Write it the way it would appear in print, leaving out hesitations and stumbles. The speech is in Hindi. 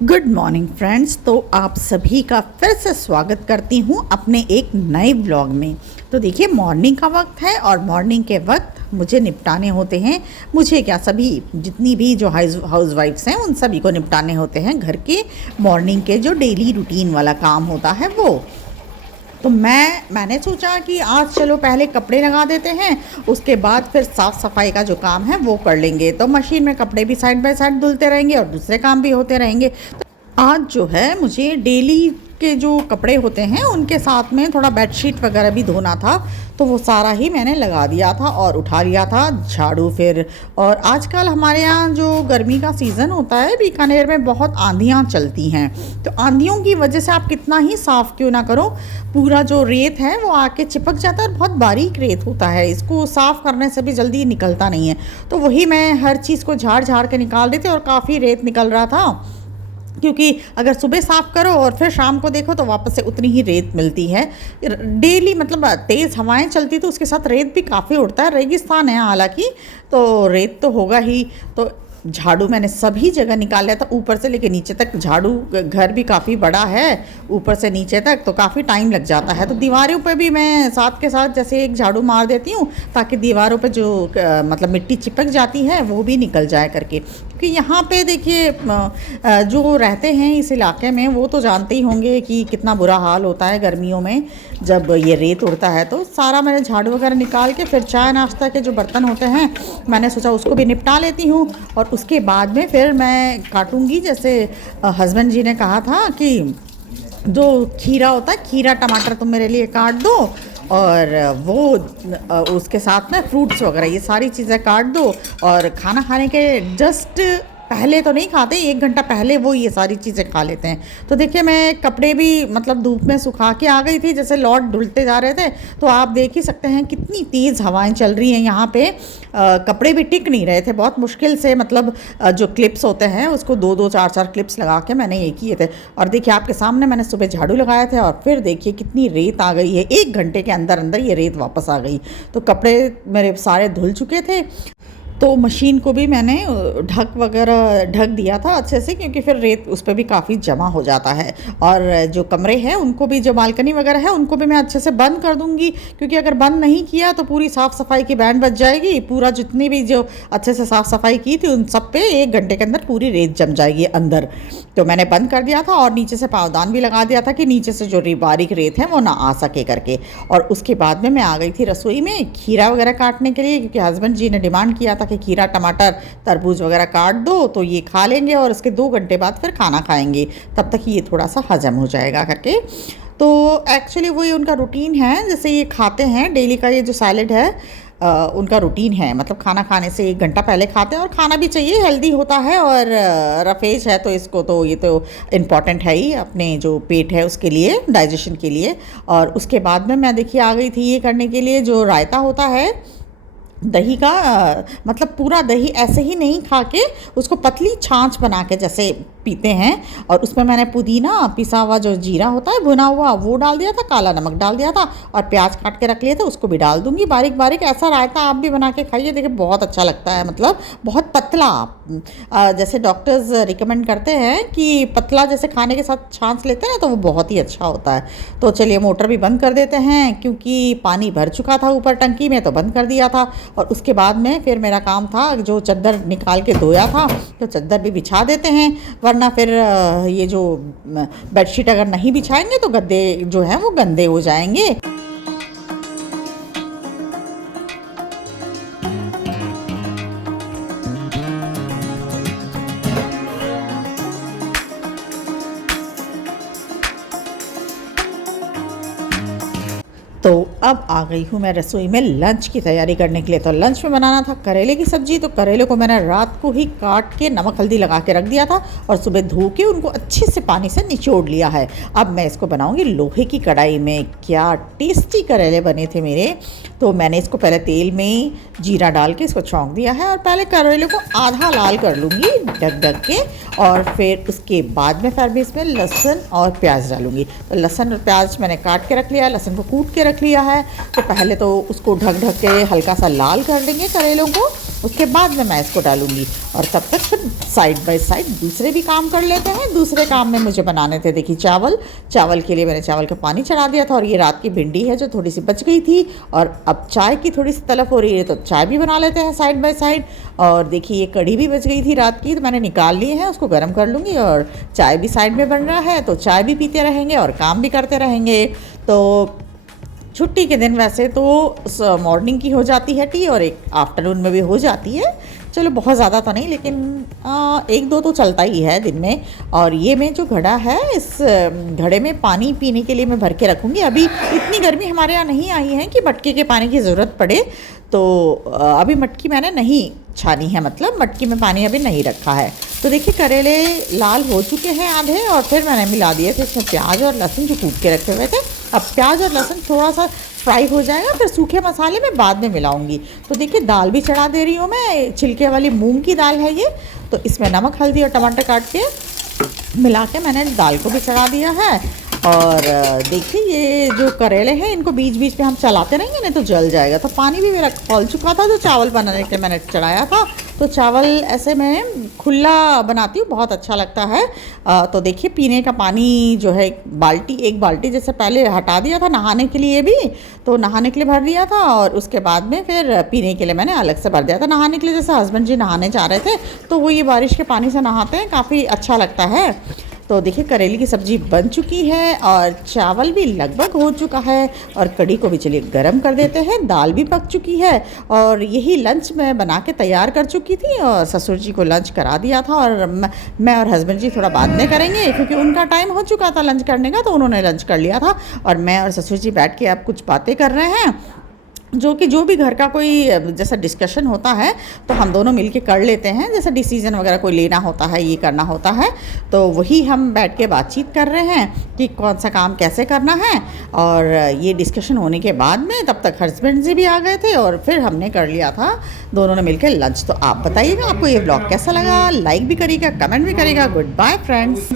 Good morning friends. तो आप सभी का फिर से स्वागत करती हूँ अपने एक नए व्लॉग में। तो देखिए, मॉर्निंग का वक्त है और मॉर्निंग के वक्त मुझे निपटाने होते हैं, मुझे क्या सभी जितनी भी जो हाउस वाइफ्स हैं उन सभी को निपटाने होते हैं घर के मॉर्निंग के जो डेली रूटीन वाला काम होता है वो। तो मैंने सोचा कि आज चलो पहले कपड़े लगा देते हैं, उसके बाद फिर साफ़ सफाई का जो काम है वो कर लेंगे। तो मशीन में कपड़े भी साइड बाय साइड धुलते रहेंगे और दूसरे काम भी होते रहेंगे। तो आज जो है मुझे डेली के जो कपड़े होते हैं उनके साथ में थोड़ा बेडशीट वगैरह भी धोना था, तो वो सारा ही मैंने लगा दिया था और उठा लिया था झाड़ू फिर। और आजकल हमारे यहाँ जो गर्मी का सीज़न होता है, बीकानेर में बहुत आंधियाँ चलती हैं। तो आंधियों की वजह से आप कितना ही साफ़ क्यों ना करो, पूरा जो रेत है वो आके चिपक जाता है और बहुत बारीक रेत होता है, इसको साफ़ करने से भी जल्दी निकलता नहीं है। तो वही मैं हर चीज़ को झाड़ झाड़ के निकाल देती और काफ़ी रेत निकल रहा था, क्योंकि अगर सुबह साफ़ करो और फिर शाम को देखो तो वापस से उतनी ही रेत मिलती है डेली। मतलब तेज़ हवाएं चलती तो उसके साथ रेत भी काफ़ी उड़ता है, रेगिस्तान है हालांकि, तो रेत तो होगा ही। तो झाड़ू मैंने सभी जगह निकाल लिया था, ऊपर से लेके नीचे तक। झाड़ू घर भी काफ़ी बड़ा है, ऊपर से नीचे तक, तो काफ़ी टाइम लग जाता है। तो दीवारों पे भी मैं साथ के साथ जैसे एक झाड़ू मार देती हूँ, ताकि दीवारों पे जो मतलब मिट्टी चिपक जाती है वो भी निकल जाए करके। क्योंकि यहाँ पे देखिए, जो रहते हैं इस इलाके में वो तो जानते ही होंगे कि कितना बुरा हाल होता है गर्मियों में जब ये रेत उड़ता है। तो सारा मैंने झाड़ू वगैरह निकाल के फिर चाय नाश्ता के जो बर्तन होते हैं मैंने सोचा उसको भी निपटा लेती हूँ, और उसके बाद में फिर मैं काटूंगी। जैसे हस्बैंड जी ने कहा था कि जो खीरा होता है, खीरा टमाटर तुम मेरे लिए काट दो, और वो उसके साथ में फ्रूट्स वगैरह ये सारी चीज़ें काट दो। और खाना खाने के जस्ट पहले तो नहीं खाते, 1 घंटा पहले वो ये सारी चीज़ें खा लेते हैं। तो देखिए, मैं कपड़े भी मतलब धूप में सुखा के आ गई थी, जैसे लौट धुलते जा रहे थे। तो आप देख ही सकते हैं कितनी तेज़ हवाएं चल रही हैं यहाँ पे। कपड़े भी टिक नहीं रहे थे, बहुत मुश्किल से मतलब जो क्लिप्स होते हैं उसको 2-2 4-4 क्लिप्स लगा के मैंने ये किए थे। और देखिए, आपके सामने मैंने सुबह झाड़ू लगाए थे और फिर देखिए कितनी रेत आ गई है, 1 घंटे के अंदर अंदर ये रेत वापस आ गई। तो कपड़े मेरे सारे धुल चुके थे, तो मशीन को भी मैंने ढक दिया था अच्छे से, क्योंकि फिर रेत उस पर भी काफ़ी जमा हो जाता है। और जो कमरे हैं उनको भी, जो बालकनी वगैरह है उनको भी मैं अच्छे से बंद कर दूंगी, क्योंकि अगर बंद नहीं किया तो पूरी साफ़ सफाई की बैंड बज जाएगी। पूरा जितनी भी जो अच्छे से साफ़ सफाई की थी उन सब पे 1 घंटे के अंदर पूरी रेत जम जाएगी अंदर। तो मैंने बंद कर दिया था और नीचे से पावदान भी लगा दिया था कि नीचे से जो बारीक रेत है वो ना आ सके करके। और उसके बाद में मैं आ गई थी रसोई में खीरा वगैरह काटने के लिए, क्योंकि हस्बैंड जी ने डिमांड किया था कि खीरा टमाटर तरबूज वगैरह काट दो तो ये खा लेंगे और इसके 2 घंटे बाद फिर खाना खाएंगे, तब तक ये थोड़ा सा हजम हो जाएगा करके। तो एक्चुअली वही उनका रूटीन है, जैसे ये खाते हैं डेली का, ये जो सैलेड है उनका रूटीन है। मतलब खाना खाने से 1 घंटा पहले खाते हैं, और खाना भी चाहिए, हेल्दी होता है और रफेज है, तो इसको तो ये तो इम्पॉर्टेंट है ही अपने जो पेट है उसके लिए, डाइजेशन के लिए। और उसके बाद में मैं देखिए आ गई थी ये करने के लिए, जो रायता होता है दही का, मतलब पूरा दही ऐसे ही नहीं खा के उसको पतली छाछ बना के जैसे पीते हैं। और उसमें मैंने पुदीना, पिसा हुआ जो जीरा होता है भुना हुआ, वो डाल दिया था, काला नमक डाल दिया था, और प्याज काट के रख लिए थे उसको भी डाल दूंगी बारीक बारीक। ऐसा रायता आप भी बना के खाइए, देखिए बहुत अच्छा लगता है। मतलब बहुत पतला, जैसे डॉक्टर्स रिकमेंड करते हैं कि पतला जैसे खाने के साथ छाछ लेते हैं ना, तो वो बहुत ही अच्छा होता है। तो चलिए मोटर भी बंद कर देते हैं, क्योंकि पानी भर चुका था ऊपर टंकी में, तो बंद कर दिया था। और उसके बाद में फिर मेरा काम था, जो चादर निकाल के धोया था तो चादर भी बिछा देते हैं, वरना फिर ये जो बेडशीट अगर नहीं बिछाएंगे तो गद्दे जो हैं वो गंदे हो जाएंगे। तो अब आ गई हूँ मैं रसोई में लंच की तैयारी करने के लिए। तो लंच में बनाना था करेले की सब्ज़ी, तो करेले को मैंने रात को ही काट के नमक हल्दी लगा के रख दिया था और सुबह धो के उनको अच्छे से पानी से निचोड़ लिया है। अब मैं इसको बनाऊंगी लोहे की कढ़ाई में। क्या टेस्टी करेले बने थे मेरे। तो मैंने इसको पहले तेल में जीरा डाल के इसको छौंक दिया है, और पहले करेले को आधा लाल कर लूँगी ढक ढक के, और फिर उसके बाद में फिर भी इसमें लहसुन और प्याज डालूंगी। तो लहसुन और प्याज मैंने काट के रख लिया है, लहसुन को कूट के रख लिया है, है। तो पहले तो उसको ढक ढक के हल्का सा लाल कर लेंगे करेलों को, उसके बाद में मैं इसको डालूंगी। और तब तक फिर साइड बाय साइड दूसरे भी काम कर लेते हैं। दूसरे काम में मुझे बनाने थे, देखिए चावल के लिए मैंने चावल का पानी चढ़ा दिया था। और ये रात की भिंडी है जो थोड़ी सी बच गई थी, और अब चाय की थोड़ी सी तलब हो रही है तो चाय भी बना लेते हैं साइड बाय साइड। और देखिए ये कढ़ी भी बच गई थी रात की, तो मैंने निकाल ली है, उसको गर्म कर लूँगी। और चाय भी साइड में बन रहा है तो चाय भी पीते रहेंगे और काम भी करते रहेंगे। तो छुट्टी के दिन वैसे तो मॉर्निंग की हो जाती है टी, और एक आफ्टरनून में भी हो जाती है। चलो बहुत ज़्यादा तो नहीं, लेकिन एक दो तो चलता ही है दिन में। और ये मैं जो घड़ा है, इस घड़े में पानी पीने के लिए मैं भर के रखूँगी। अभी इतनी गर्मी हमारे यहाँ नहीं आई है कि मटके के पानी की ज़रूरत पड़े, तो अभी मटकी मैंने नहीं छानी है, मतलब मटकी में पानी अभी नहीं रखा है। तो देखिए करेले लाल हो चुके हैं आधे, और फिर मैंने मिला दिए थे इसमें प्याज और लहसुन जो कूट के रखे हुए थे। अब प्याज और लहसुन थोड़ा सा फ्राई हो जाएगा, फिर सूखे मसाले में बाद में मिलाऊंगी। तो देखिए दाल भी चढ़ा दे रही हूँ मैं, छिलके वाली मूंग की दाल है ये। तो इसमें नमक हल्दी और टमाटर काट के मिला के मैंने दाल को भी चढ़ा दिया है। और देखिए ये जो करेले हैं इनको बीच बीच में हम चलाते रहेंगे, नहीं तो जल जाएगा। तो पानी भी मेरा खौल चुका था जो चावल बनाने के मैंने चढ़ाया था। तो चावल ऐसे मैं खुला बनाती हूँ, बहुत अच्छा लगता है। तो देखिए पीने का पानी जो है एक बाल्टी जैसे पहले हटा दिया था नहाने के लिए भी, तो नहाने के लिए भर दिया था। और उसके बाद में फिर पीने के लिए मैंने अलग से भर दिया था। नहाने के लिए जैसे हस्बैंड जी नहाने जा रहे थे तो वो ये बारिश के पानी से नहाते हैं, काफ़ी अच्छा लगता है। तो देखिए करेले की सब्ज़ी बन चुकी है और चावल भी लगभग हो चुका है, और कढ़ी को भी चलिए गरम कर देते हैं। दाल भी पक चुकी है, और यही लंच मैं बना के तैयार कर चुकी थी और ससुर जी को लंच करा दिया था। और मैं और हस्बैंड जी थोड़ा बाद में करेंगे क्योंकि उनका टाइम हो चुका था लंच करने का, तो उन्होंने लंच कर लिया था। और मैं और ससुर जी बैठ के अब कुछ बातें कर रहे हैं, जो भी घर का कोई जैसा डिस्कशन होता है तो हम दोनों मिलके कर लेते हैं। जैसा डिसीज़न वगैरह कोई लेना होता है, ये करना होता है, तो वही हम बैठ के बातचीत कर रहे हैं कि कौन सा काम कैसे करना है। और ये डिस्कशन होने के बाद में तब तक हस्बैंड जी भी आ गए थे, और फिर हमने कर लिया था दोनों ने मिलकर लंच। तो आप बताइएगा आपको ये ब्लॉग कैसा लगा, लाइक भी करिएगा, कमेंट भी करिएगा। Good bye friends.